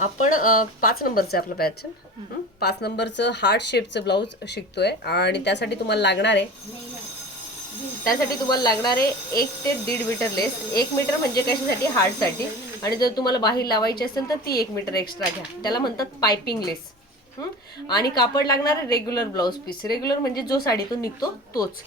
आपण 5 नंबरचं आपलं पॅटर्न 5 नंबरचं हार्ट शेपचं ब्लाऊज शिकतोय आणि त्यासाठी तुम्हाला लागणार आहे 1 ते 1.5 मीटर लेस. 1 मीटर म्हणजे कशासाठी? हार्टसाठी. आणि जर तुम्हाला बाही लावायची असेल तर ती 1 मीटर एक्स्ट्रा घ्या. त्याला म्हणतात पायपिंग लेस. आणि कापड लागणार आहे रेग्युलर ब्लाऊज पीस. रेग्युलर म्हणजे जो साडीतून निघतो तोच.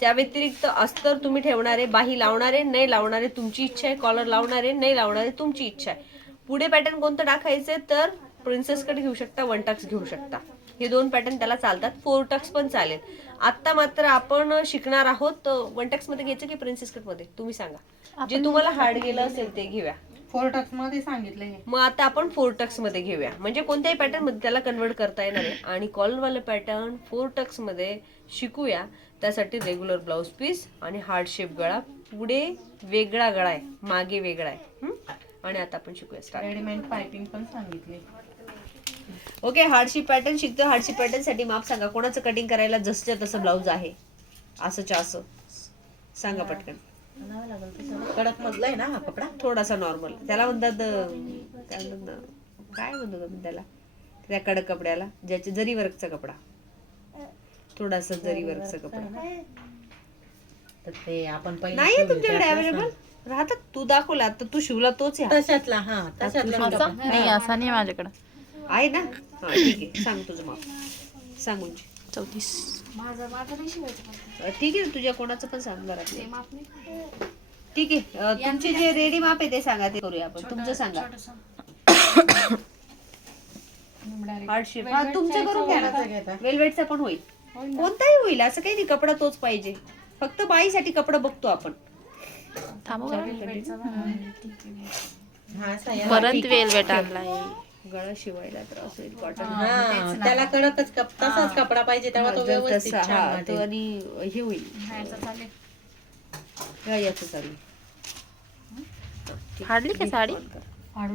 त्या व्यतिरिक्त अस्तर तुम्ही ठेवणारे, बाही लावणारे, नाही लावणारे तुमची इच्छा आहे. कॉलर लावणारे, नाही लावणारे तुमची इच्छा आहे. पुढे पॅटर्न कोणतं टाकायचे तर प्रिन्सेस कट घेऊ शकता, 1 टक्स घेऊ शकता. हे 2 पॅटर्न त्याला चालतात. 4 टक्स पण चालेल. आता मात्र आपण शिकणार आहोत 1 टक्स मध्ये घ्यायचं की प्रिन्सेस कट मध्ये, तुम्ही सांगा. जे तुम्हाला हार्ड गेलं असेल ते घेऊया. 4 टक्स मध्ये सांगितलंय. मग आता आपण 4 टक्स मध्ये घेऊया, म्हणजे कोणत्याही पॅटर्न मध्ये त्याला कन्वर्ट करता येणार आहे. आणि कॉलरवाले पॅटर्न 4 टक्स मध्ये शिकूया. त्यासाठी रेग्युलर ब्लाऊज पीस आणि हार्ड शेप गळा. पुढे वेगळा गळा आहे, मागे वेगळा आहे. आणि आता आपण शिकूया. रेडीमेड पायपिंग पण सांगितले. ओके, हार्डशिप पॅटर्न शिकतो. हार्डशिप पॅटर्न साठी माप सांगा. कोणाचं कटिंग करायला जसं तसं ब्लाऊज आहे, असंच्या असं सांगा पटकन. कडक मधला आहे ना हा कपडा, थोडासा नॉर्मल त्याला म्हणतात. काय म्हणतो आपण त्याला, त्या कडक कपड्याला ज्याचे जरी वर्कचा कपडा, थोडासा जरी वर्कचा कपडा. तर ते आपण पहिले नाही तुमच्याकडे अवेलेबल राहतात. तू दाखवला तर तू शिवला तोच आहे. तशातला. हा तशातला नाही असा नाही माझ्याकडं आहे ना. हा ठीक आहे, सांग तुझं माप. सांगून 34. ठीक आहे, तुझ्या कोणाचं पण सांग बरं. ठीक आहे, तुमचे जे रेडी माप आहे ते सांगा, ते करूया आपण. तुमचं सांगा. हार्डशिप हा तुमचं करून घ्या ना. वेलवेटचा पण होईल, कोणताही होईल, असं काही नाही कपडा तोच पाहिजे. फक्त बाईसाठी कपडा बघतो आपण. थांबू का? हा साया. परत वेलवेट आणलाय. गळा शिवायला त्रास होईल. कॉटन हा, त्याला कडकच तसाच कपडा पाहिजे तेव्हा तो व्यवस्थित तसा, छान हा तो. वाटेल. आणि हे होईल याचं चालेल. फाडली का साडी?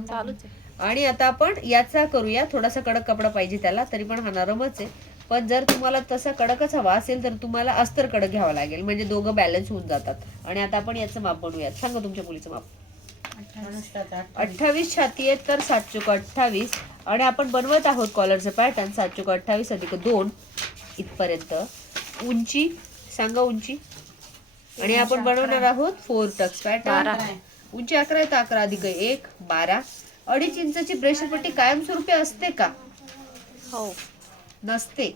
चालूच आहे. आणि आता आपण याचा करूया. थोडासा कडक कपडा पाहिजे त्याला, तरी पण हा नरमच आहे. पण जर तुम्हाला तसा कडकच हवा असेल तर तुम्हाला अस्तर कडक घ्यावा लागेल, म्हणजे दोघं बॅलन्स होऊन जातात. आणि आता आपण याचं माप बनवूयात. सांगा तुमच्या मुलीचं माप. 28 छाती आहे तर 7 चोक 28. आणि आपण बनवत आहोत कॉलरचं पॅटर्न 7 चोक 28 अधिक 2 इथपर्यंत. उंची सांगा, उंची. आणि आपण बनवणार आहोत 4 टक्स पॅटर्न. उंची 11 आहे तर 11 अधिक 1 12. 2.5 इंचाची ब्रेशपट्टी कायमस्वरूपी असते का? हो, नसते.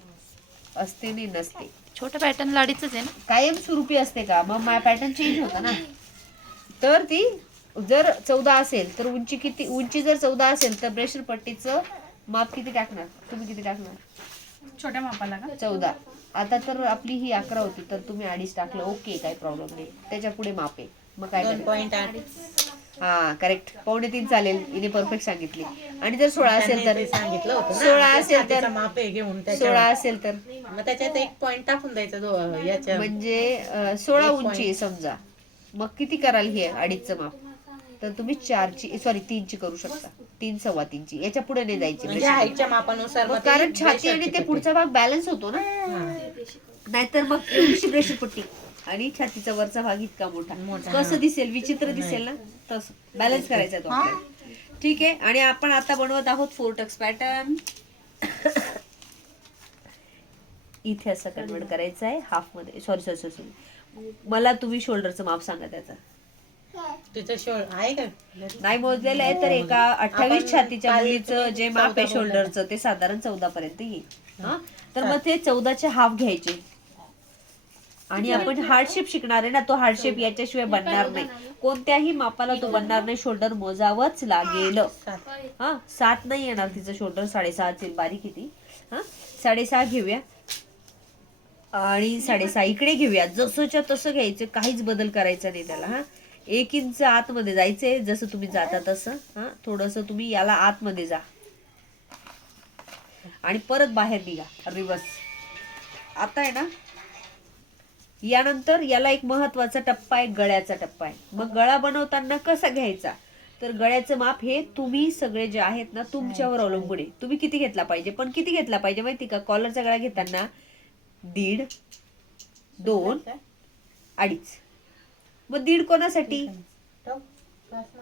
असते नाही, नसते. छोटं पॅटर्न लाडीच आहे ना. कायमस्वरूपी असते का? मग माझा पॅटर्न चेंज होता ना. तर ती जर 14 असेल तर उंची किती? उंची जर 14 असेल तर ब्रेशर पट्टीचं माप किती टाकणार तुम्ही? किती टाकणार? छोट्या मापाला का? 14. आता तर आपली ही 11 होती तर तुम्ही 2.5 टाकलं, ओके, काही प्रॉब्लेम नाही. त्याच्या पुढे माप आहे, मग काय करायचं? 2.8 हा करेक्ट. 2.5 चालेल, हिने परफेक्ट सांगितली. आणि जर 16 असेल तर? सांगितलं होतं ना, 16 असेल तर? त्याचं माप आहे घेऊन 16 असेल तर मग त्याच्यात 1 पॉइंट टाकून द्यायचं याच्या. म्हणजे 16 उंची आहे समजा. मग किती कराल हे 2.5चं माप? तर तुम्ही 3ची करू शकता. 3 सव्वा 3ची, याच्या पुढे नाही जायची. म्हणजे हाईटच्या मापानुसार मग कारण छाती आणि ते पुढचा भाग बॅलन्स होतो ना. नाहीतर मग एवढीशी ब्रेशर पट्टी आणि छातीचा वरचा भाग इतका मोठा कसं दिसेल? विचित्र दिसेल ना. तसं बॅलन्स करायचा तो आपल्याला. ठीक आहे. आणि आपण आता बनवत आहोत 4 टक्स पॅटर्न. इथे असं कन्वर्ट करायचं आहे हाफ मध्ये. सॉरी, मला तुम्ही शोल्डरचं माप सांगा त्याचा. तिचं शोल्डर आहे का? नाही मोजलेलं आहे तर एका 28 छातीच्या मुलीचं जे माप आहे शोल्डरचं ते साधारण 14 पर्यंत येईल. हा, तर मग ते 14चे हाफ घ्यायचे. आणि आपण हार्डशेप शिकणार आहे ना, तो हार्डशेप याच्याशिवाय बनणार नाही. कोणत्याही मापाला तो बनणार नाही. शोल्डर मोजावंच लागेल. हा, 7 नाही येणार तिचं शोल्डर, 6.5 असेल. बारीक किती? हा, 6.5 घेऊया. आणि 6.5 इकडे घेऊया. जसंच्या तसं घ्यायचं, काहीच बदल करायचा नाही त्याला. हा, 1 इंच आतमध्ये जायचंय, जसं तुम्ही जाता तसं. हा, थोडस तुम्ही याला आतमध्ये जा आणि परत बाहेर निघा, रिवर्स. आता आहे ना, यानंतर याला एक महत्वाचा टप्पा आहे, गळ्याचा टप्पा आहे. मग गळा बनवताना कसा घ्यायचा? तर गळ्याचं माप हे तुम्ही सगळे जे आहेत ना तुमच्यावर अवलंबून आहे. तुम्ही किती घेतला पाहिजे? पण किती घेतला पाहिजे माहिती का? कॉलरचा गळा घेताना 1.5, 2, 2.5. मग 1.5 कोणासाठी?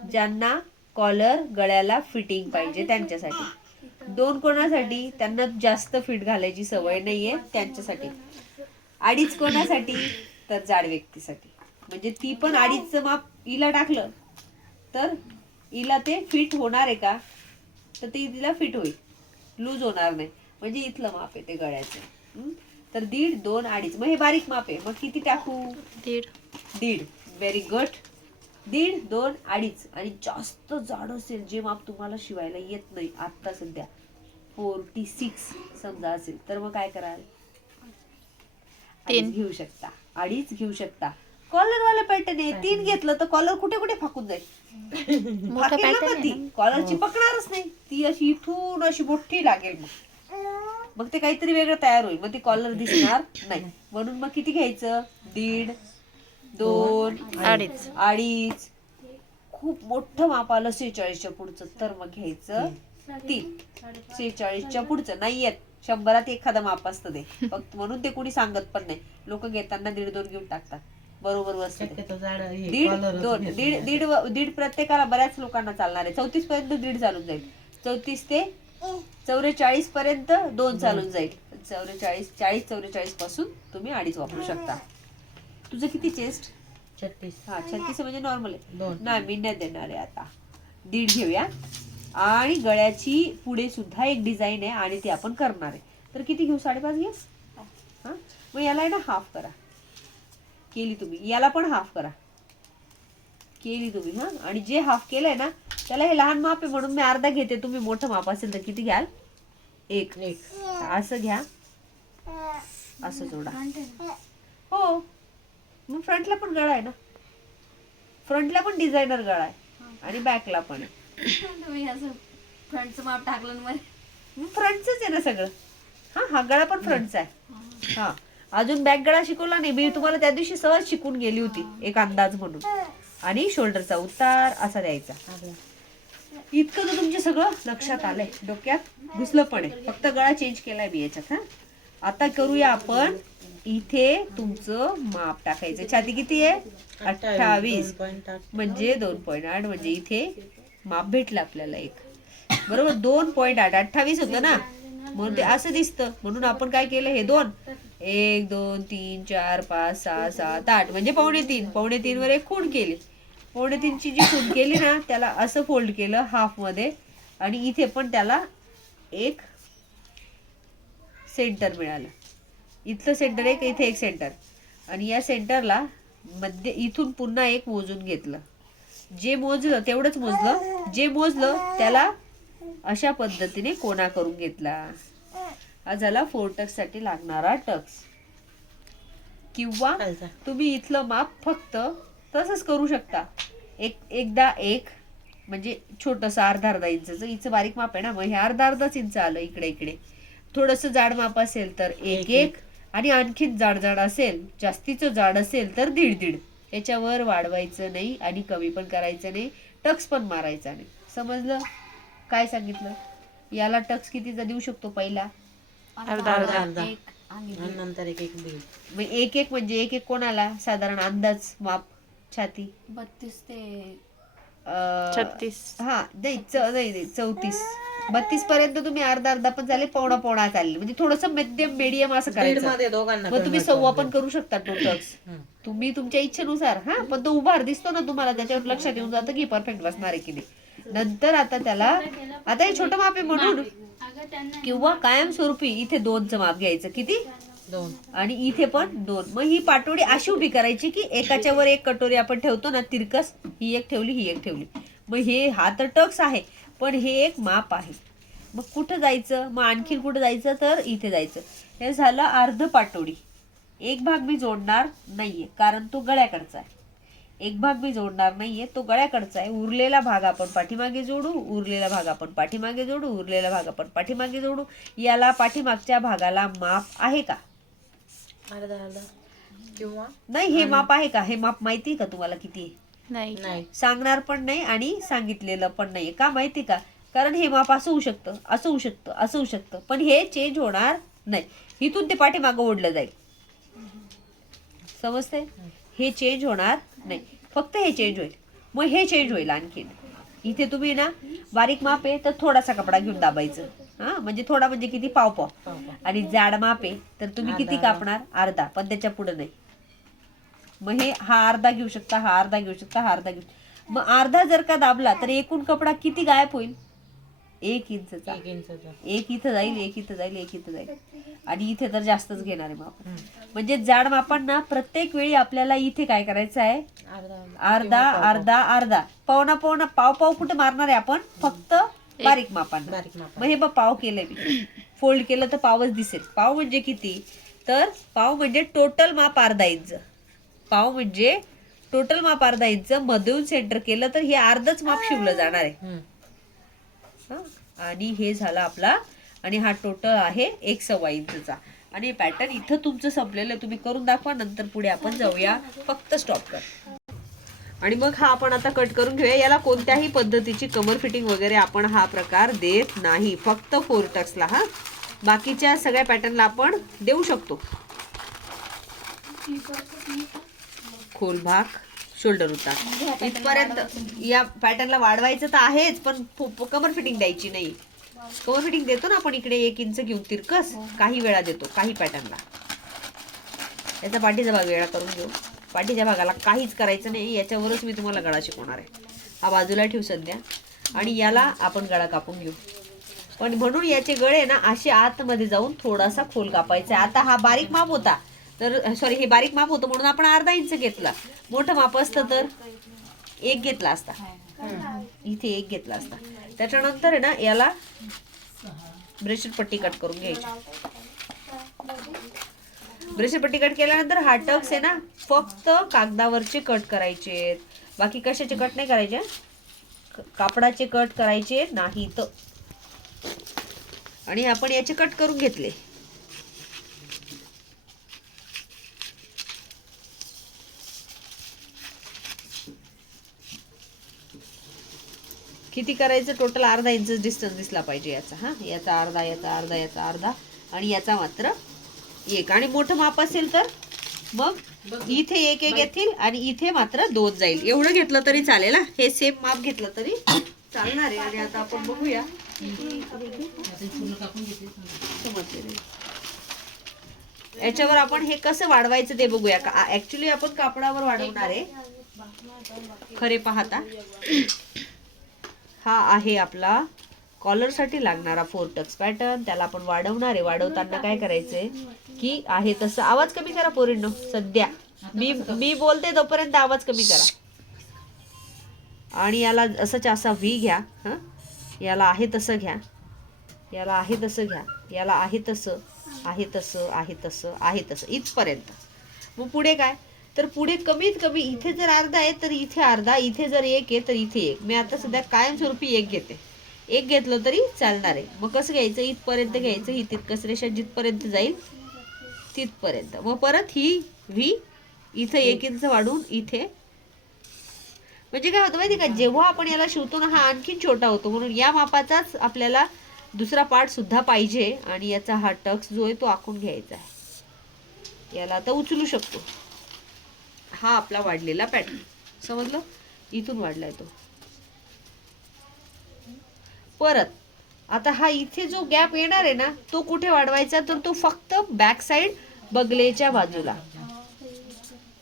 ज्यांना कॉलर गळ्याला फिटिंग पाहिजे त्यांच्यासाठी. 2 कोणासाठी, त्यांना जास्त फिट घालायची सवय नाहीये त्यांच्यासाठी. 2.5 कोणासाठी, तर जाड व्यक्तीसाठी. म्हणजे ती पण 2.5चं माप हिला टाकलं तर हिला ते फिट होणार आहे का, तर ते तिला फिट होईल, लूज होणार नाही. म्हणजे इथलं माप आहे ते गळ्याचं. तर 1.5, 2, 2.5. मग हे बारीक माप आहे, मग किती टाकू? 1.5. Very good. 1.5, 2, 2.5. आणि जास्त जाड असेल, जे माप तुम्हाला शिवायला येत नाही आता सध्या, 46 समजा असेल, तर मग काय कराल? 2.5 घेऊ शकता, 2.5 घेऊ शकता. कॉलर वाला पॅटर्न आहे, 3 घेतलं तर कॉलर कुठे कुठे फाकून जाईल. फाकेल ना मग ती, कॉलर चिपकणारच नाही, ती अशी इथून अशी मोठी लागेल. मग ते काहीतरी वेगळं तयार होईल, मग ती कॉलर दिसणार नाही. म्हणून मग किती घ्यायचं? 1.5, 2, 2.5. खूप मोठं माप आलं 46च्या पुढचं, तर मग घ्यायचं 3. 46च्या पुढचं नाही येत, 100त एखादं माप असतं ते फक्त, म्हणून ते कोणी सांगत पण नाही. लोक घेताना 1.5, 2 घेऊन टाकतात, बरोबर बसतं. 1.5, 2, 1.5 प्रत्येकाला, बऱ्याच लोकांना चालणार आहे. 34 पर्यंत 1.5 चालून जाईल. 34 ते 44 पर्यंत 2 चालून जाईल. 44, 40, 44 पासून तुम्ही 2.5 वापरू शकता. तुझं किती चेस्ट? 36. हा 36 म्हणजे नॉर्मल आहे. नाही, मी नाही देणार आहे आता. 1.5 घेऊया. आणि गळ्याची पुढे सुद्धा एक डिझाईन आहे आणि ती आपण करणार आहे. तर किती घेऊ? 5.5 घे. हा, मग याला आहे ना हाफ करा. केली तुम्ही. याला पण हाफ करा. केली तुम्ही. हा, आणि जे हाफ केलंय ना त्याला हे लहान माप आहे म्हणून मी अर्धा घेते. तुम्ही मोठं माप असेल तर किती घ्याल? 1. असं घ्या, असं जोडा. हो, मग फ्रंटला पण गळा आहे ना, फ्रंटला पण डिझायनर गळा आहे आणि बॅकला पण आहे. तुम्ही असं फ्रंटचं माप टाकलं ना, फ्रंटच आहे ना सगळं. हा गळा पण फ्रंटचा आहे. हा, अजून बॅक गळा शिकवला नाही मी तुम्हाला, त्या दिवशी सहज शिकून गेली होती एक अंदाज म्हणून. आणि शोल्डरचा उतार असा द्यायचा. इतकं तर तुमचे सगळं लक्षात आलंय, डोक्यात घुसलं पण आहे. फक्त गळा चेंज केलाय मी याच्यात. हा, आता करूया आपण. इथे तुमचं माप टाकायचं. छाती किती आहे? 28 म्हणजे 2.8. म्हणजे इथे माप भेटलं आपल्याला एक, बरोबर. 2.8, 28 होतं ना, म्हणून ते असं दिसतं. म्हणून आपण काय केलं, हे 2, 1, 2, 3, 4, 5, 6, 7, 8 म्हणजे 2.5. 2.5 वर एक खूण केली. 2.5 ची जी खूण केली ना, त्याला असं फोल्ड केलं हाफ मध्ये, आणि इथे पण त्याला एक सेंटर मिळालं. इथलं सेंटर एक, इथे एक सेंटर, आणि या सेंटरला मध्ये इथून पुन्हा एक मोजून घेतलं. जे मोजलं तेवढंच मोजलं, जे मोजलं त्याला अशा पद्धतीने कोना करून घेतला. हा झाला 4 टक्स साठी लागणारा टक्स. किंवा तुम्ही इथलं माप फक्त तसंच करू शकता. एकदा एक म्हणजे छोटस अर्धा इंचचं, हिचं बारीक माप आहे ना, मग हे अर्धाच इंच आलं इकडे इकडे. थोडस जाड माप असेल तर 1, आणि आणखीन जाड असेल, जास्तीचं जाड असेल तर 1.5. याच्यावर वाढवायचं नाही आणि कमी पण करायचं नाही, टक्स पण मारायचा नाही. समजलं काय सांगितलं? याला टक्स कितीचा देऊ शकतो? पहिला अर्धा. नंतर 1, 1.5. मग 1 म्हणजे 1 कोणाला? साधारण अंदाज माप छाती 32 ते 36. हा नाही 34. 32 पर्यंत तुम्ही अर्धा पण चालेल, पावणा चालेल. म्हणजे थोडस मध्यम मीडियम असं करायचं. मग तुम्ही 1.25 पण करू शकता टक्स, तुम्ही तुमच्या इच्छेनुसार. हा, पण तो उभार दिसतो ना तुम्हाला, त्याच्यावर लक्षात येऊन जातं की परफेक्ट बसणार आहे की नाही. नंतर आता त्याला, आता हे छोटं माप आहे म्हणून, किंवा कायमस्वरूपी इथे 2चं माप घ्यायचं. किती? 2. आणि इथे पण 2. मग ही पाटोडी अशी उभी करायची की एकाच्या वर एक कटोरी आपण ठेवतो ना तिरकस, ही एक ठेवली, ही एक ठेवली. मग हे हा तर टक्स आहे, पण हे एक माप आहे. मग कुठं जायचं? मग आणखीन कुठं जायचं? तर इथे जायचं. हे झालं अर्ध पाटोडी. एक भाग मी जोडणार नाहीये कारण तो गळ्याकडचा आहे. एक भाग मी जोडणार नाहीये, तो गळ्याकडचा आहे. उरलेला भाग आपण पाठीमागे जोडू, उरलेला भाग आपण पाठीमागे जोडू, उरलेला भाग आपण पाठीमागे जोडू. याला पाठीमागच्या भागाला माप आहे का? अर्धा किंवा नाही, हे माप आहे का? हे माप माहिती का तुम्हाला किती आहे? नाही. सांगणार पण नाही आणि सांगितलेलं पण नाही. का माहिती का? कारण हे माप असं होऊ शकतं, असं होऊ शकतं, असं होऊ शकतं, पण हे चेंज होणार नाही. इथून ते पाठीमागं ओढलं जाईल. समजते? हे चेंज होणार नाही, फक्त हे चेंज होईल. मग हे चेंज होईल आणखीन. इथे तुम्ही ना बारीक माप आहे तर थोडासा कपडा घेऊन दाबायचं. हा म्हणजे थोडा म्हणजे किती, पाव पाव. आणि जाड माप आहे तर तुम्ही किती कापणार, अर्धा, पण त्याच्या पुढे नाही. मग हे हा अर्धा घेऊ शकता, हा अर्धा घेऊ शकता, हा अर्धा घेऊ शकता. मग अर्धा जर का दाबला तर एकूण कपडा किती गायब होईल, 1 इंचचा. 1 इंचचा. एक इथं जाईल, एक इथं जाईल, एक इथं जाईल. आणि इथे तर जास्तच घेणार आहे माप. म्हणजे जाड मापांना प्रत्येक वेळी आपल्याला इथे काय करायचं आहे, अर्धा अर्धा अर्धा, पावणा पावणा, पाव पाव कुठे मारणार आहे आपण, फक्त बारीक मापांना. बारीक माप. मग हे बघ पाव केलंय मी, फोल्ड केलं तर पावच दिसेल. पाव म्हणजे किती, तर पाव म्हणजे टोटल माप अर्धा इंच. पाव म्हणजे टोटल माप अर्धा इंच, मधून सेंटर केलं तर हे अर्धच माप शिवलं जाणार आहे. हा, आणि हे झाला आपला, आणि हा टोटल आहे 1.25 इंचचा. आणि पॅटर्न इथं तुमचं संपलेलं, तुम्ही करून दाखवा, नंतर पुढे आपण जाऊया. फक्त स्टॉप कर. आणि मग हा आपण आता कट करून घेऊया. याला कोणत्याही पद्धतीची कमर फिटिंग वगैरे आपण हा प्रकार देत नाही, फक्त 4 टक्सला. हा, बाकीच्या सगळ्या पॅटर्नला आपण देऊ शकतो. खोल भाग, शोल्डर उतार इथपर्यंत. या पॅटर्नला वाढवायचं तर आहेच, पण कमर फिटिंग द्यायची नाही. कमर फिटिंग देतो ना आपण इकडे 1 इंच घेऊन तिरकस, काही वेळा देतो काही पॅटर्नला. याचा पाठीचा भाग वेळा करून घेऊ. पाठीच्या भागाला काहीच करायचं नाही, याच्यावरच मी तुम्हाला गळा शिकवणार आहे. हा बाजूला ठेवू सध्या, आणि याला आपण गळा कापून घेऊ. पण म्हणून याचे गळे ना असे आतमध्ये जाऊन थोडासा खोल कापायचा. आता हा बारीक माप होता, तर सॉरी हे बारीक माप होतं म्हणून आपण अर्धा इंच घेतला. मोठं माप असतं तर 1 घेतला असता, इथे 1 घेतला असता. त्याच्यानंतर आहे ना याला ब्रेशर पट्टी कट करून घ्यायची. ब्रेशर पट्टी कट केल्यानंतर हा टक्स आहे ना फक्त कागदावरचे कट करायचे, बाकी कशाचे कट नाही करायचे. कापडाचे कट करायचे नाहीत. आणि आपण याचे कट करून घेतले. किती करायचं, टोटल अर्धा इंच डिस्टन्स दिसला पाहिजे याचा. हा, याचा अर्धा, याचा अर्धा, याचा अर्धा, आणि याचा मात्र 1. आणि मोठं माप असेल तर मग इथे 1 1 येतील आणि इथे मात्र 2 जाईल. एवढं घेतलं तरी चालेल. हे सेम माप घेतलं तरी चालणार आहे. आणि आता आपण बघूया, याच्यावर आपण हे कसं वाढवायचं ते बघूया. ऍक्च्युली आपण कापडावर वाढवणार आहे खरे पाहता. हा आहे आपला कॉलरसाठी लागणारा 4 टक्स पॅटर्न. त्याला आपण वाढवणार आहे. वाढवताना काय करायचंय की आहे तसं, आवाज कमी करा पोरींनो. सध्या मी बोलते तोपर्यंत आवाज कमी करा. आणि याला असंच असा व्ही घ्या. हा, याला आहे तसं घ्या, याला आहे तसं घ्या, याला आहे तसं, आहे तसं, आहे तसं, आहे तसं, इथपर्यंत. मग पुढे काय, तर पुढे कमीत कमी इथे जर अर्धा आहे तर इथे अर्धा, इथे जर 1 आहे तर इथे 1. मी आता सध्या कायमस्वरूपी 1 घेते. 1 घेतलं तरी चालणार आहे. मग कसं घ्यायचं, इथपर्यंत घ्यायचं. ही तितकस रेषा जिथपर्यंत जाईल तिथपर्यंत. मग परत ही व्ही इथं 1 इंच वाढून इथे. म्हणजे काय होतं माहिती का, जेव्हा आपण याला शिवतो ना हा आणखीन छोटा होतो. म्हणून या मापाचाच आपल्याला दुसरा पार्ट सुद्धा पाहिजे. आणि याचा हा टक्स जो आहे तो आखून घ्यायचा आहे. याला आता उचलू शकतो. हा आपला वाढलेला पॅटर्न समजलं, इथून वाढलाय तो. परत आता हा इथे जो गॅप येणार आहे ना तो कुठे वाढवायचा, तर तो फक्त बॅक साइड बगलेच्या बाजूला.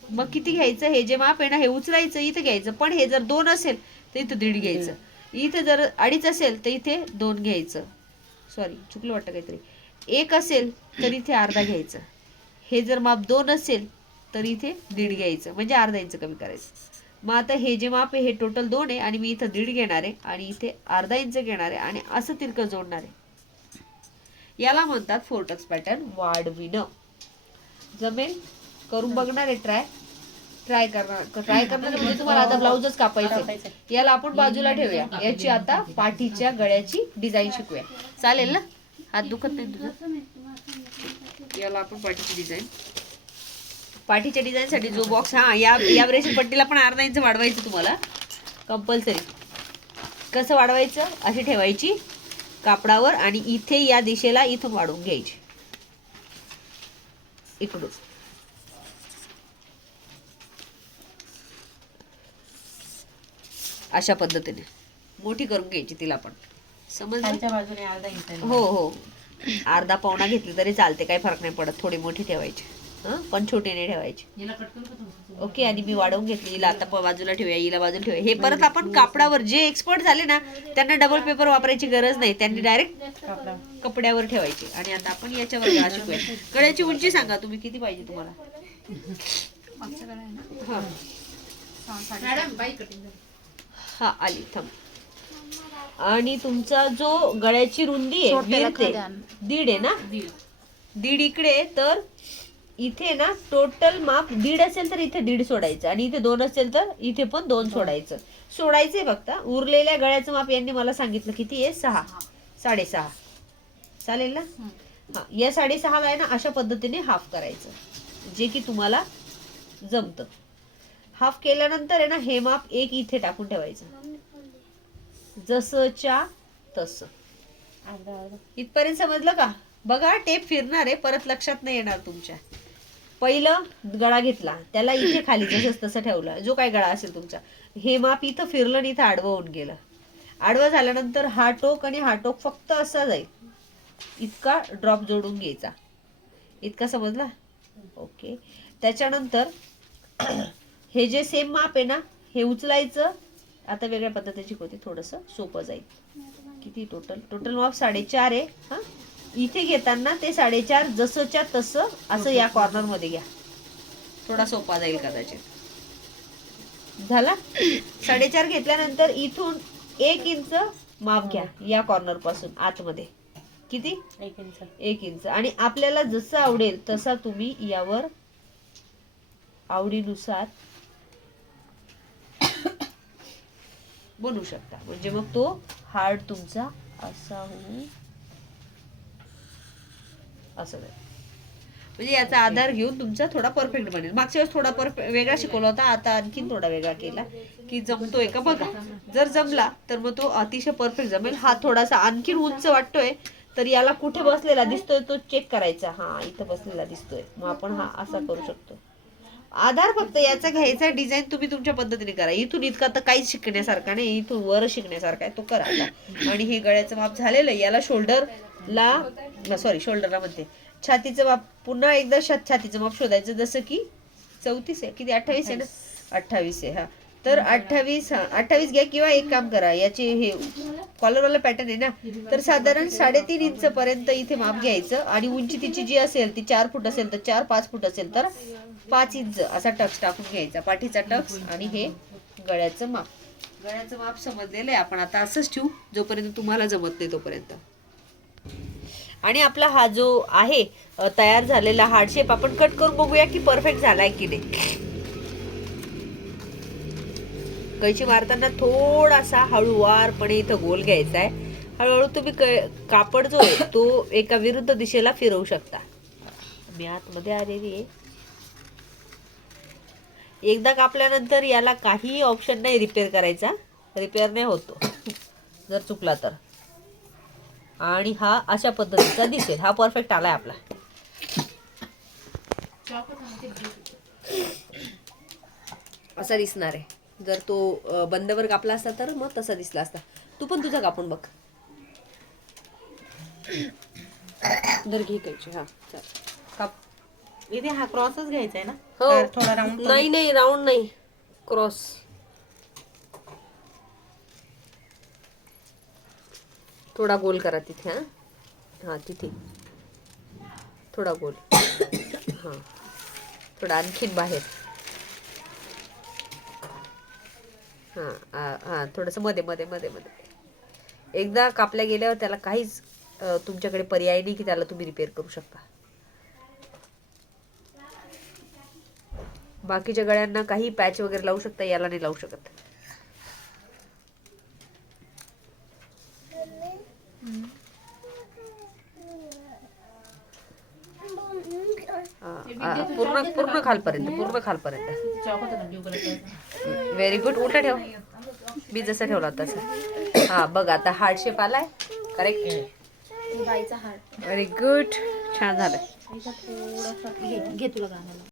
मग किती घ्यायचं, हे जे माप आहे ना हे उचलायचं, इथे घ्यायचं. पण हे जर 2 असेल तर इथं 1.5 घ्यायचं. इथे जर 2.5 असेल तर इथे 2 घ्यायचं. सॉरी चुकलं वाटतं काहीतरी. 1 असेल तर इथे अर्धा घ्यायचं. हे जर माप 2 असेल तर इथे 1.5 घ्यायचं, म्हणजे अर्धा इंच कमी करायचं. मग आता हे जे माप आहे हे टोटल 2 आहे आणि मी इथं 1.5 घेणार आहे आणि इथे अर्धा इंच घेणार आहे आणि असं तिरकं जोडणार आहे. याला म्हणतात 4 टक्स पॅटर्न वाढविणं. जमेल, करून बघणार आहे. ट्राय करणार म्हणजे तुम्हाला आता ब्लाऊजच कापायचं. याला आपण बाजूला ठेवूया. याची आता पाठीच्या गळ्याची डिझाईन शिकूया. चालेल ना, हात दुखत नाही तुझं. याला आपण पाठीची डिझाईन, पाठीच्या डिझाईनसाठी जो बॉक्स, हा या ब्रेशर पट्टीला पण अर्धा इंच वाढवायचं तुम्हाला कंपल्सरी. कसं वाढवायचं, अशी ठेवायची कापडावर आणि इथे या दिशेला इथून वाढवून घ्यायची इकडून. अशा पद्धतीने मोठी करून घ्यायची तिला पण, समजलं? खालच्या बाजूने अर्धा इंच. हो हो, अर्धा पावणा घेतली तरी चालते, काही फरक नाही पडत. थोडी मोठी ठेवायची, पण छोटी नाही ठेवायची. हिला कट करू का थोडंसं? ओके. आणि मी वाढवून घेतली हिला, आता बाजूला ठेवूया, हिला बाजूला ठेवूया. हे परत आपण कापडावर, जे एक्सपर्ट झाले ना त्यांना डबल पेपर वापरायची गरज नाही, त्यांनी डायरेक्ट कापडा. कपड्यावर ठेवायची. आणि आता आपण याच्यावर गळा शिकूया. गळ्याची उंची सांगा तुम्ही किती पाहिजे तुम्हाला? मागच्या गळा आहे ना हा 6.5. मॅडम बाई कटिंग हा आली, थांब. आणि तुमचा जो गळ्याची रुंदी आहे छोट्याला वीर ते खाली आण. 1.5 आहे ना, 1.5 इकडे. तर इथे ना टोटल माप 1.5 असेल तर इथे 1.5 सोडायचं, आणि इथे 2 असेल तर इथे पण 2 सोडायचंय फक्त. उरलेल्या गळ्याचं माप यांनी मला सांगितलं किती आहे, 6, 6.5. चालेल ना? हा, या 6.5 आहे ना अशा पद्धतीने हाफ करायचं, जे की तुम्हाला जमतं. हाफ केल्यानंतर आहे ना हे माप 1 इथे टाकून ठेवायचं, जसंच्या तसं. इथपर्यंत समजलं का? बघा टेप फिरणार आहे, परत लक्षात नाही येणार तुमच्या. पहिलं गळा घेतला, त्याला इथे खाली जसं तसं ठेवलं, जो काय गळा असेल तुमचा. हे माप इथं फिरलं आणि इथं आडवं होऊन गेलं. आडवं झाल्यानंतर हा टोक आणि हा टोक फक्त असा जाईल, इतका ड्रॉप जोडून घ्यायचा. इतका समजला? ओके. त्याच्यानंतर हे जे सेम माप आहे ना हे उचलायचं. आता वेगळ्या पद्धतीची होती, थोडंसं सोपं जाईल. किती टोटल माप 4.5 आहे. हा, इथे घेताना ते 4.5 जसंच्या तसं असं या कॉर्नर मध्ये घ्या, थोडा सोपा जाईल कदाचित. झाला? 4.5 घेतल्यानंतर इथून 1 इंच माप घ्या या कॉर्नर पासून आतमध्ये. किती? 1 इंच. 1 इंच. आणि आपल्याला जसं आवडेल तसा तुम्ही यावर आवडीनुसार बनवू शकता. म्हणजे मग तो हार्ड तुमचा असा होऊन असं जाईल. म्हणजे याचा आधार घेऊन तुमचा थोडा परफेक्ट बनेल. मागच्या वेळेस थोडा वेगळा शिकवला होता, आता आणखीन थोडा वेगळा केला की जमतोय का बघा. जर जमला तर मग तो अतिशय परफेक्ट जमेल. हा थोडासा आणखीन उंच वाटतोय तर याला कुठे बसलेला दिसतोय तो चेक करायचा. हा इथं बसलेला दिसतोय, मग आपण हा असा करू शकतो. आधार फक्त याचा घ्यायचा, डिझाईन तुम्ही तुमच्या पद्धतीने करा. इथून इतका तर काहीच शिकण्यासारखा नाही, इथून वर शिकण्यासारखा आहे, तो करा आता. आणि हे गळ्याचं माप झालेलं आहे. याला शोल्डरला म्हणते, छातीचं माप पुन्हा एकदा छातीचं माप शोधायचं. जसं की 34 आहे, किती 28 आहे ना, 28 आहे. हा, तर 28 घ्या. किंवा एक काम करा, याचे हे कॉलरवाला पॅटर्न आहे ना, तर साधारण 3.5 इंच पर्यंत इथे माप घ्यायचं. आणि उंची तिची जी असेल ती 4 फूट असेल तर 4, 5 फूट असेल तर 5 इंच असा टक्स टाकून घ्यायचा, पाठीचा टक्स. आणि हे गळ्याचं माप समजलेलं आहे. आपण आता असंच ठेवू जोपर्यंत तुम्हाला जमत नाही तोपर्यंत. आणि आपला हा जो आहे तयार झालेला हार्ड शेप आपण कट करून बघूया की परफेक्ट झालाय की नाही. कैची मारताना थोडासा हळूवारपणे इथं गोल घ्यायचा आहे. हळूहळू तुम्ही कापड जो आहे तो एका विरुद्ध दिशेला फिरवू शकता. मी आतमध्ये आलेली आहे. एकदा कापल्यानंतर याला काही ऑप्शन नाही रिपेअर करायचा, रिपेअर नाही होतो जर चुकला तर. आणि हा अशा पद्धतीचा दिसेल. हा परफेक्ट आलाय आपला. असा दिसणार आहे. जर तो बंदवर कापला असता तर मग तसा दिसला असता. तू पण तुझा कापून बघ. दर घे कैची. हा चल काप. इथे हा क्रॉसच घ्यायचा आहे ना, हो. थोडा राऊंड. नाही राऊंड नाही, क्रॉस. थोडा गोल करा तिथे. हा तिथे थोडा गोल. हा थोडा आणखीन बाहेर. हा थोडस मध्ये. एकदा कापल्या गेल्यावर त्याला काहीच तुमच्याकडे पर्याय नाही की त्याला तुम्ही रिपेअर करू शकता. बाकीच्या गळ्यांना काही पॅच वगैरे लावू शकता, याला नाही लावू शकत. पूर्ण खालपर्यंत. Very good. उलटा ठेव, मी जसा ठेवला तसा. हा बघ आता हार्ड शेप आलाय. करेक्ट. बाईचा हार व्हेरी गुड. छान झालं. थोडासा घे तुला गाणं.